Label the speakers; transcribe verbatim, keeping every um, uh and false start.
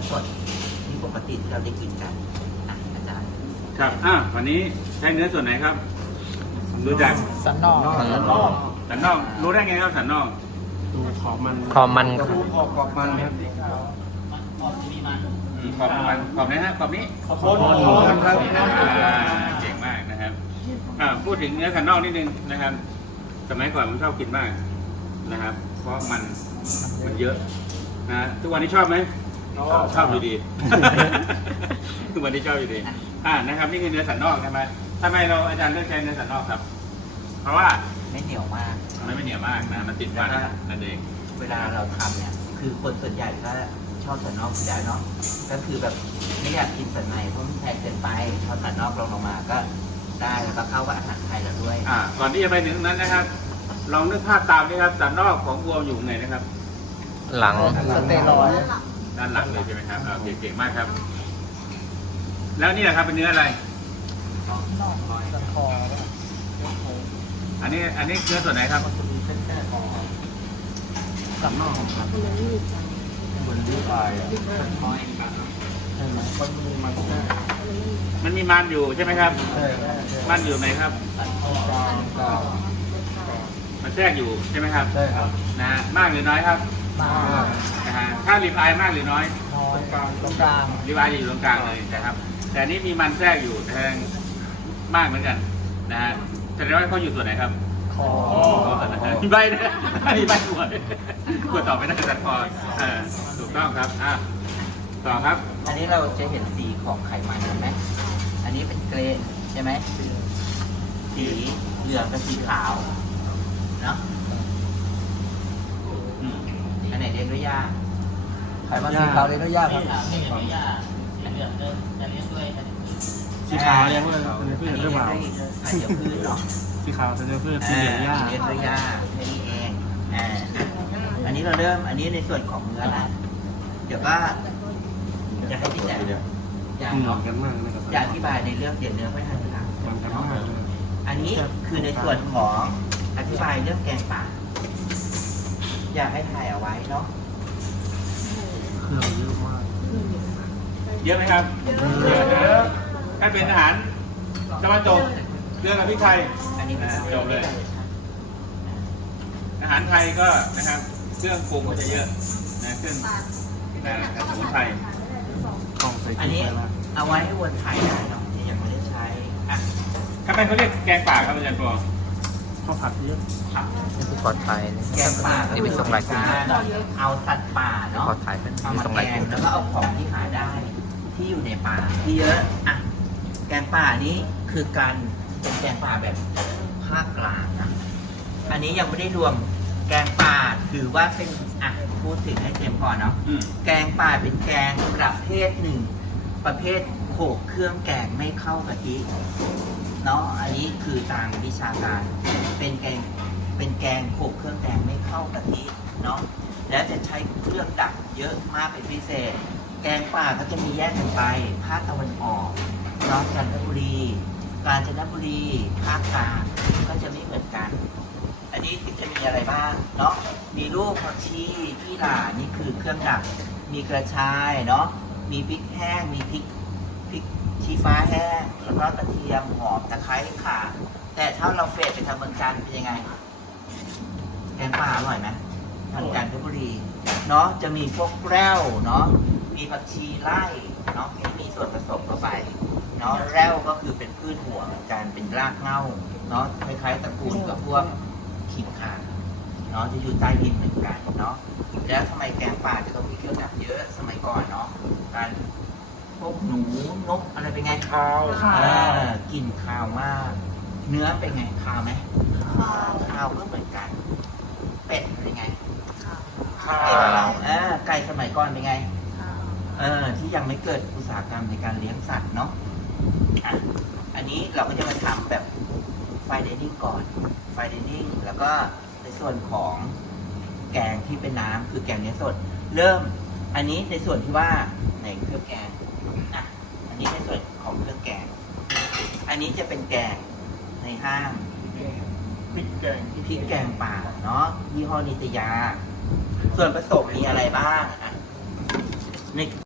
Speaker 1: สดที่ปกติที่เราได้กินกันอ่ะอาจารย์
Speaker 2: ครับอ่าวันนี้ใช้เนื้อส่วนไหนครับรู้จัก
Speaker 3: สันนอก
Speaker 2: สันนอกสันนอกรู้ได้ไงครับสันนอก
Speaker 3: ดูขอบมัน
Speaker 4: ขอบมัน
Speaker 3: ดูขอบขอบมันครับ
Speaker 2: ขอบมันขอบไหนฮะขอบนี้
Speaker 3: ขอบมันครับ
Speaker 2: อ่าเจ๋งมากนะครับอ่าพูดถึงเนื้อสันนอกนิดนึงนะครับ สมัยก่อนผมชอบกินมากนะครับ เพราะมันมันเยอะนะทุกวันนี้ชอบไหมชอบอยู่ดี ทุกวันนี้ชอบอยู่ดีอ่านะครับนี่คือเนื้อสันนอกใช่ไหมทำไมเราอาจารย์เลือกใช้เนื้อสันนอกครับ เพราะว่า
Speaker 1: ไม่เหนียวมาก
Speaker 2: มันไม่เหนียวมากนะมันติดฟันนั่นเอง
Speaker 1: เวลาเราทำเนี่ยคือคนส่วนใหญ่ก็ชอบสันนอกอยู่แล้วเนาะก็คือแบบไม่อยากกินสันในเพราะมันแพงเกินไปพอสันนอกลงลงมาก็ได้แล้วก็เข้ากับอาหารไทยแล้วด้วย
Speaker 2: อ่าก่อนที่จะไปถึงนั้นนะครับ ลองนึกภาพตามนี่ครับสันนอกของวัวอยู่ไหนนะครับ
Speaker 4: หลัง
Speaker 3: สเตียรอยด์
Speaker 2: ด้านหลังเลยใช่ไหมครับโอเคเก่งมากครับ แล้วนี่แหละครับเป็นเนื้ออะไร
Speaker 3: นอกสันคอ
Speaker 2: อันนี้อันนี้เนื้อส่วนไหนครับ
Speaker 3: สันนอกครับบนลิ้นปลายอ่ะใช่ไหมมันมีมันแค่
Speaker 2: มันมีมันอยู่ใช่ไหมครับ
Speaker 3: ใช่
Speaker 2: มันอยู่ไหนครับ
Speaker 3: กลางกลาง
Speaker 2: มันแทรกอยู่ใช่ไหมครับ
Speaker 3: ใช่ครับ
Speaker 2: นะฮะมากหรือน้อยครับ
Speaker 3: มาก
Speaker 2: นะฮะถ้าริบอายมากหรือน้อย
Speaker 3: น้อยกลางตรงกลาง
Speaker 2: ริบอายจะอยู่ตรงกลางเลยนะครับ แต่อันนี้มีมันแทรกอยู่แทงมากเหมือนกันนะฮะแสดงว่าเขาอยู่ส่วนไหนครับ
Speaker 3: คอ
Speaker 2: มีใบนะมีใบหัวกดตอบไม่ได้แต่พอเออถูกต้องครับอ่ะต่อครับ
Speaker 1: อันนี้เราจะเห็นสีของไขมันเห็นไหมอันนี้เป็นเกรนใช่ไหมสีเหลืองกับสีขาวเนาะ
Speaker 2: อืม
Speaker 1: อันไหนเรียกด้วยยาก
Speaker 3: ไขมันสีขาวเลี้ยงด้วยยากครับ สีขาวเลี้ยงด้วยเป็นพื
Speaker 1: อัน
Speaker 3: ช
Speaker 1: นี้
Speaker 3: หรือเปล่า
Speaker 1: เรียกด้วยธัญพืชเนาะ
Speaker 3: สีขาวเป็นพืชสีเหลืองยาก
Speaker 1: เรียกด้วยยากแค่นี้เองอ่าอันนี้เราเริ่มอันนี้ในส่วนของเนื้อละเดี๋ยวก็จะให้พี่แจ๊คอยาก
Speaker 3: เหมือนกันมากนะครับ
Speaker 1: อยากอธิบายในเรื่องเด่นเนื้อไม่ทันเวลา
Speaker 3: เหมือนกันมากเลย
Speaker 1: อันนี้คือในส่วนของอธิบายเรื่องแกงป่าอยากให้ถ่ายเอาไว้เนาะ
Speaker 3: เครื่องเยอะมาก
Speaker 2: เยอะไหมครับเยอะถ้าเป็นอาหารตะวันตกเกลือกับพริกไทย
Speaker 1: อันนี้มัน
Speaker 2: จบเลย อาหารไทยก็นะครับเครื่องปรุงก็จะเยอะนะเครื่องนะครับสมุนไพร
Speaker 3: กล่องใส่
Speaker 1: อัน
Speaker 3: ถุง
Speaker 1: นี้
Speaker 3: ไปแล้ว
Speaker 1: เอาไว้ให้วนถ่ายได้เนาะที่ยังไม่ได้ใช้อ่ะ
Speaker 2: ทำไมเขาเรียกแกงป่าครับอาจารย์ปอ
Speaker 3: ข้าวผัดเยอะ
Speaker 4: นี่คือขอถ่าย
Speaker 1: แกงป่า
Speaker 4: นี่เป็นส่งรายคุณ
Speaker 1: เอาสัตว์ป่าเนาะ
Speaker 4: ขอถ่ายเป็น
Speaker 1: เอา
Speaker 4: มี
Speaker 1: มา
Speaker 4: ส่ง
Speaker 1: แก
Speaker 4: ราย
Speaker 1: ง
Speaker 4: คุณ
Speaker 1: แล้วก็เอาของที่หาได้ ที่อยู่ในป่าที่เยอะอ่ะแกงป่านี้คือการเป็นแกงป่าแบบภาคกลางนะอันนี้ยังไม่ได้รวมแกงป่าถือว่าเป็นอ่ะพูดถึงให้เต็มพอเนาะ
Speaker 2: อืม
Speaker 1: แกงป่าเป็นแกงประเภทหนึ่ง ประเภทโขลกเครื่องแกงไม่เข้ากะทิเนาะอันนี้คือทางวิชาการเป็นแกงเป็นแกงโขลกเครื่องแกงไม่เข้ากะทิเนาะแล้วจะใช้เครื่องดักเยอะมากเป็นพิเศษ แกงป่าก็จะมีแยกกันไปภาคตะวันออกเนาะจันทบุรีกาญจนบุรีภาคกลางก็จะไม่เหมือนกัน อันนี้จะมีอะไรบ้างเนาะมีลูกผักชีที่หร่านี่คือเครื่องดักมีกระชายเนาะมีพริกแห้งมีพริกพริกชี้ฟ้าแห้งแล้วก็กระเทียมหอมตะไคร้ข่าแต่ถ้าเราเฟดไปทางเมืองจันทร์เป็นยังไงแกงป่าอร่อยไหมทางจันทบุรีเนาะจะมีพวกแร้วเนาะมีผักชีไล่เนาะที่มีส่วนผสมเข้าไปเนาะแร้วก็คือเป็นพืชหัวเหมือนกันเป็นรากเหง้าเนาะคล้ายๆตระกูลกับพวกขิงข่าเนาะจะอยู่ใต้ดินเหมือนกันเนาะแล้วทำไมแกงป่าจะต้องมีเครื่องดักเยอะสมัยก่อนเนาะการพวกหนูนกอะไรเป็นไง
Speaker 3: ข้าว
Speaker 1: เออกลิ่นคาวมาก เนื้อเป็นไงคาวไหมคาวก็เหมือนกัน เป็ดเป็นไง
Speaker 3: ข้า
Speaker 1: ไก่
Speaker 3: ว
Speaker 1: เราเออไก่สมัยก่อนเป็นไงเออที่ยังไม่เกิดอุตสาหกรรมในการเลี้ยงสัตว์เนาะอ่ะอันนี้เราก็จะมาทำแบบไฟเดนิ่งก่อนไฟเดนิ่งแล้วก็ในส่วนของแกงที่เป็นน้ำคือแกงเนื้อสด เริ่มอันนี้ในส่วนที่ว่าในเครื่องแกงอ่ะอันนี้ในส่วนของเครื่องแกง อันนี้จะเป็นแกงในห้าง
Speaker 3: พริกแกง
Speaker 1: พริกแกงป่าเนาะยี่ห้อนิตยา ส่วนผสมมีอะไรบ้างอ่ะใน